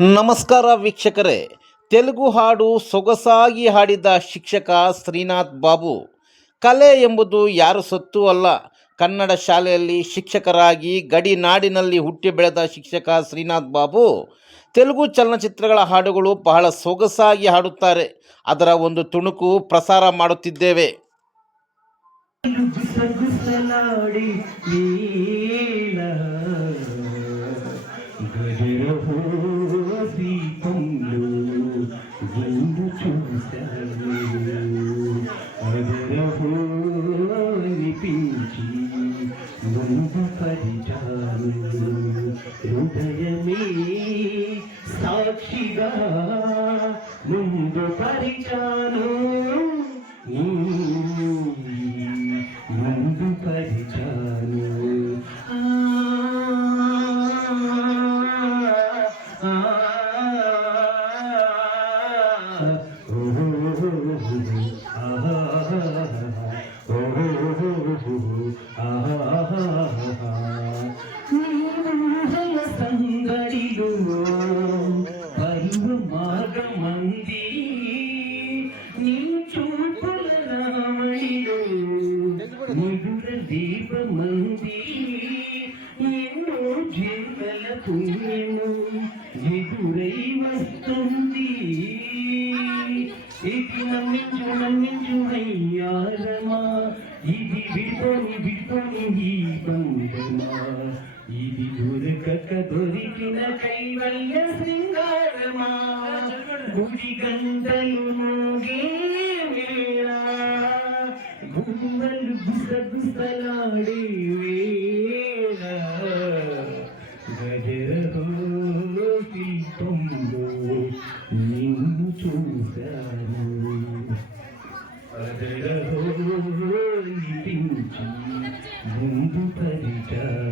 ನಮಸ್ಕಾರ ವೀಕ್ಷಕರೇ. ತೆಲುಗು ಹಾಡು ಸೊಗಸಾಗಿ ಹಾಡಿದ ಶಿಕ್ಷಕ ಶ್ರೀನಾಥ್ ಬಾಬು. ಕಲೆ ಎಂಬುದು ಯಾರು ಸತ್ತು ಅಲ್ಲ. ಕನ್ನಡ ಶಾಲೆಯಲ್ಲಿ ಶಿಕ್ಷಕರಾಗಿ ಗಡಿ ನಾಡಿನಲ್ಲಿ ಹುಟ್ಟಿ ಬೆಳೆದ ಶಿಕ್ಷಕ ಶ್ರೀನಾಥ್ ಬಾಬು. ತೆಲುಗು ಚಲನಚಿತ್ರಗಳ ಹಾಡುಗಳು ಬಹಳ ಸೊಗಸಾಗಿ ಹಾಡುತ್ತಾರೆ. ಅದರ ಒಂದು ತುಣುಕು ಪ್ರಸಾರ ಮಾಡುತ್ತಿದ್ದೇವೆ. అదరహో అనిపించి ముందు హృదయమే సాక్షిగా ముందు పరిచాను దీపమంది ఎన్నో జీవల పుణ్యము ఎదురై వస్తుంది. ఇది నమ్మించు నమ్మించు అయ్యారమా ఇది విడుకొని విడుకొని ఈ బంధమా. ఇది దొరకక దొరికిన కైవల్య శృంగారమా. గుడి గంటలు గుమ్మలు గుసగుసలాడే వేళ గజరహో నిన్ను చూశాను అదరహో లిపించి ముందు పరిచారు